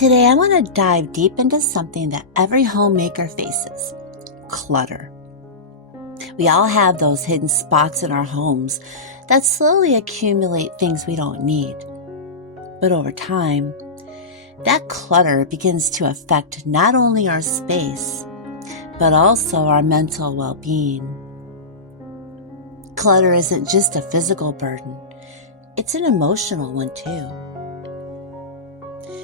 Today I want to dive deep into something that every homemaker faces: clutter. We all have those hidden spots in our homes that slowly accumulate things we don't need. But over time, that clutter begins to affect not only our space, but also our mental well-being. Clutter isn't just a physical burden, it's an emotional one too.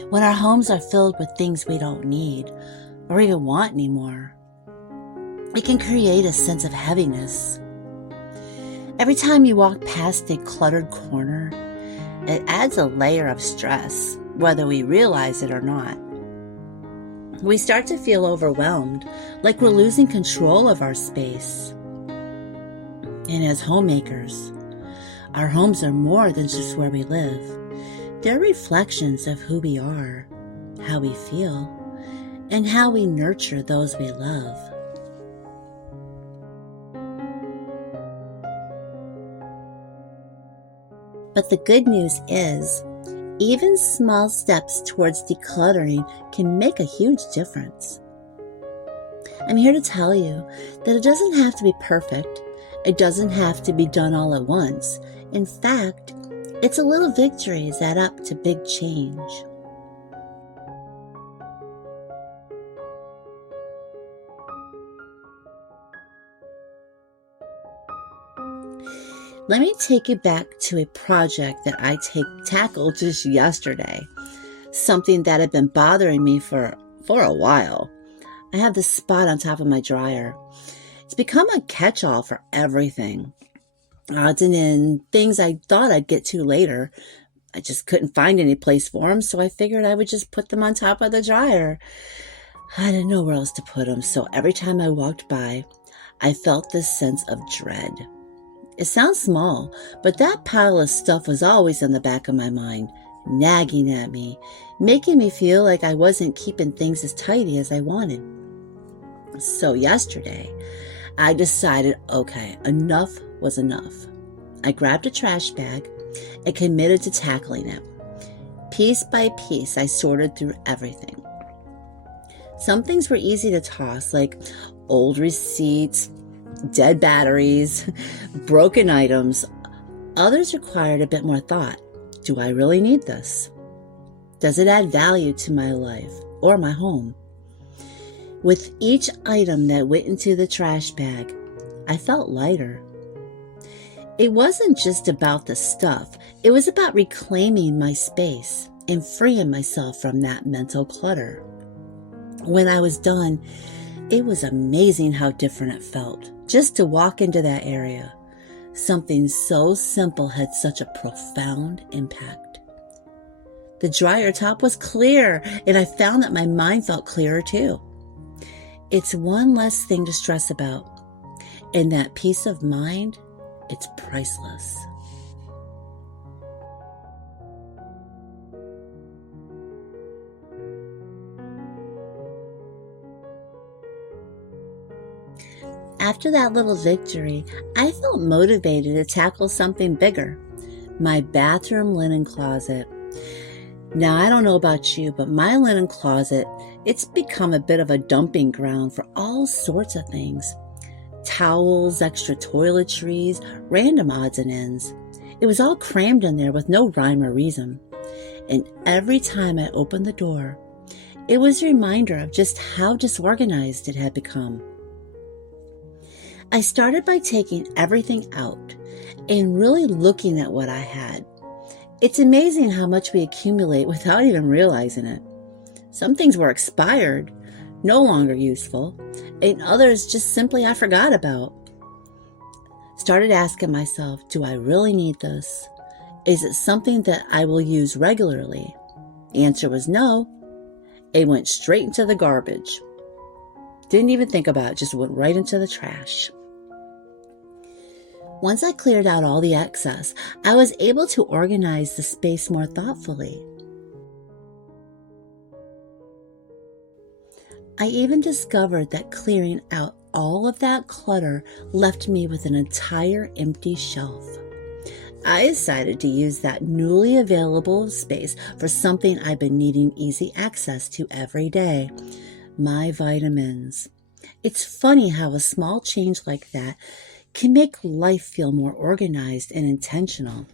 When our homes are filled with things we don't need or even want anymore, it can create a sense of heaviness. Every time you walk past a cluttered corner, it adds a layer of stress, whether we realize it or not. We start to feel overwhelmed, like we're losing control of our space. And as homemakers, our homes are more than just where we live. They're reflections of who we are, how we feel, and how we nurture those we love. But the good news is, even small steps towards decluttering can make a huge difference. I'm here to tell you that it doesn't have to be perfect. It doesn't have to be done all at once. In fact, it's a little victories add up to big change. Let me take you back to a project that I tackled just yesterday. Something that had been bothering me for a while. I have this spot on top of my dryer. It's become a catch-all for everything. Odds and ends, things I thought I'd get to later. I just couldn't find any place for them, so I figured I would just put them on top of the dryer. I didn't know where else to put them, so every time I walked by, I felt this sense of dread. It sounds small, but that pile of stuff was always in the back of my mind, nagging at me, making me feel like I wasn't keeping things as tidy as I wanted. So yesterday, I decided, okay, enough was enough. I grabbed a trash bag and committed to tackling it. Piece by piece, I sorted through everything. Some things were easy to toss, like old receipts, dead batteries, broken items. Others required a bit more thought. Do I really need this? Does it add value to my life or my home? With each item that went into the trash bag, I felt lighter. It wasn't just about the stuff. It was about reclaiming my space and freeing myself from that mental clutter. When I was done, it was amazing how different it felt just to walk into that area. Something so simple had such a profound impact. The dryer top was clear, and I found that my mind felt clearer too. It's one less thing to stress about, and that peace of mind, it's priceless. After that little victory, I felt motivated to tackle something bigger: my bathroom linen closet. Now, I don't know about you, but my linen closet, it's become a bit of a dumping ground for all sorts of things. Towels, extra toiletries, random odds and ends. It was all crammed in there with no rhyme or reason. And every time I opened the door, it was a reminder of just how disorganized it had become. I started by taking everything out and really looking at what I had. It's amazing how much we accumulate without even realizing it. Some things were expired, no longer useful, and others just simply I forgot about. Started asking myself, do I really need this? Is it something that I will use regularly? The answer was no. It went straight into the garbage. Didn't even think about it, just went right into the trash. Once I cleared out all the excess, I was able to organize the space more thoughtfully. I even discovered that clearing out all of that clutter left me with an entire empty shelf. I decided to use that newly available space for something I've been needing easy access to every day: my vitamins. It's funny how a small change like that can make life feel more organized and intentional.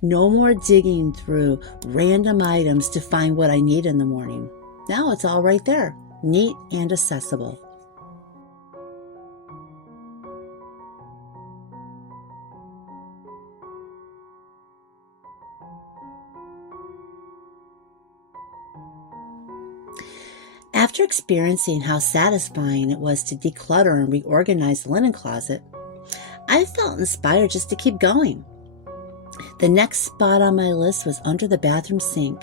No more digging through random items to find what I need in the morning. Now it's all right there, neat and accessible. After experiencing how satisfying it was to declutter and reorganize the linen closet, I felt inspired just to keep going. The next spot on my list was under the bathroom sink.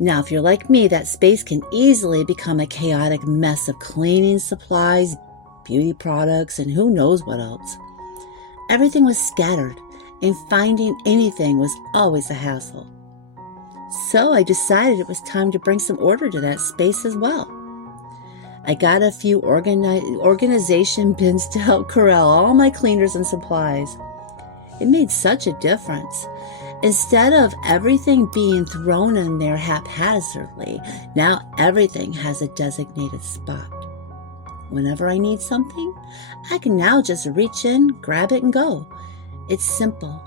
Now, if you're like me, that space can easily become a chaotic mess of cleaning supplies, beauty products, and who knows what else. Everything was scattered, and finding anything was always a hassle. So I decided it was time to bring some order to that space as well. I got a few organization bins to help corral all my cleaners and supplies. It made such a difference. Instead of everything being thrown in there haphazardly, now everything has a designated spot. Whenever I need something, I can now just reach in, grab it, and go. It's simple,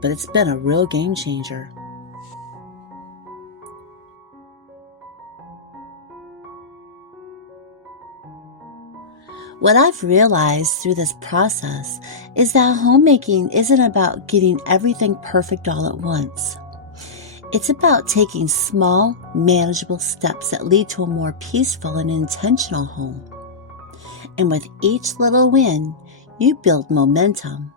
but it's been a real game changer. What I've realized through this process is that homemaking isn't about getting everything perfect all at once. It's about taking small, manageable steps that lead to a more peaceful and intentional home. And with each little win, you build momentum.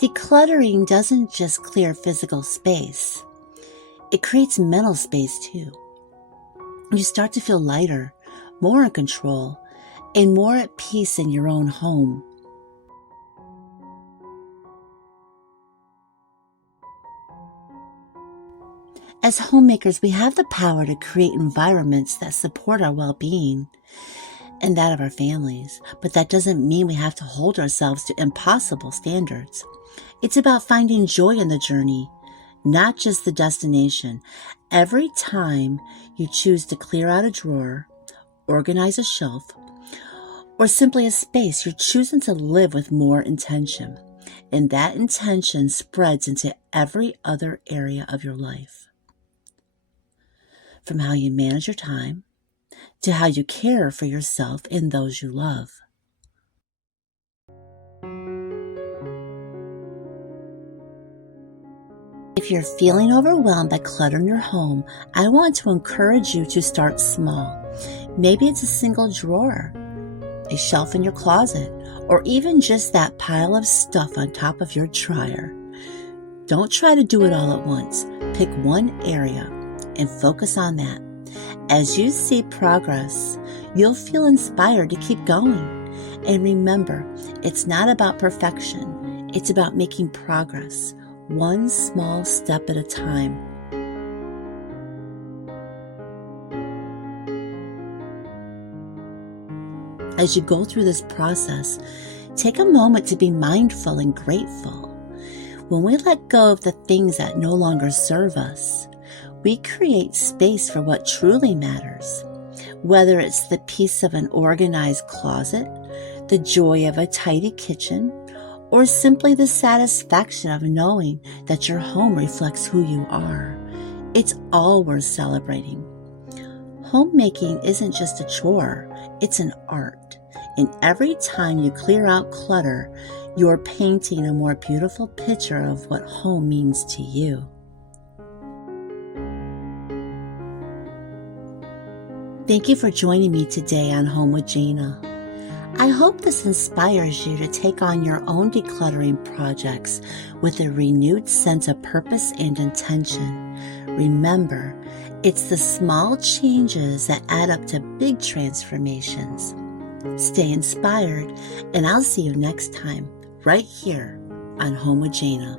Decluttering doesn't just clear physical space. It creates mental space too. You start to feel lighter, more in control, and more at peace in your own home. As homemakers, we have the power to create environments that support our well-being and that of our families, but that doesn't mean we have to hold ourselves to impossible standards. It's about finding joy in the journey, not just the destination. Every time you choose to clear out a drawer, organize a shelf, or simply a space, you're choosing to live with more intention. And that intention spreads into every other area of your life. From how you manage your time to how you care for yourself and those you love. If you're feeling overwhelmed by clutter in your home, I want to encourage you to start small. Maybe it's a single drawer, a shelf in your closet, or even just that pile of stuff on top of your dryer. Don't try to do it all at once. Pick one area and focus on that. As you see progress, you'll feel inspired to keep going. And remember, it's not about perfection. It's about making progress, one small step at a time. As you go through this process, take a moment to be mindful and grateful. When we let go of the things that no longer serve us, we create space for what truly matters. Whether it's the peace of an organized closet, the joy of a tidy kitchen, or simply the satisfaction of knowing that your home reflects who you are, it's all worth celebrating. Homemaking isn't just a chore, it's an art. And every time you clear out clutter, you're painting a more beautiful picture of what home means to you. Thank you for joining me today on Home with Gina. I hope this inspires you to take on your own decluttering projects with a renewed sense of purpose and intention. Remember, it's the small changes that add up to big transformations. Stay inspired, and I'll see you next time, right here on Home with Gina.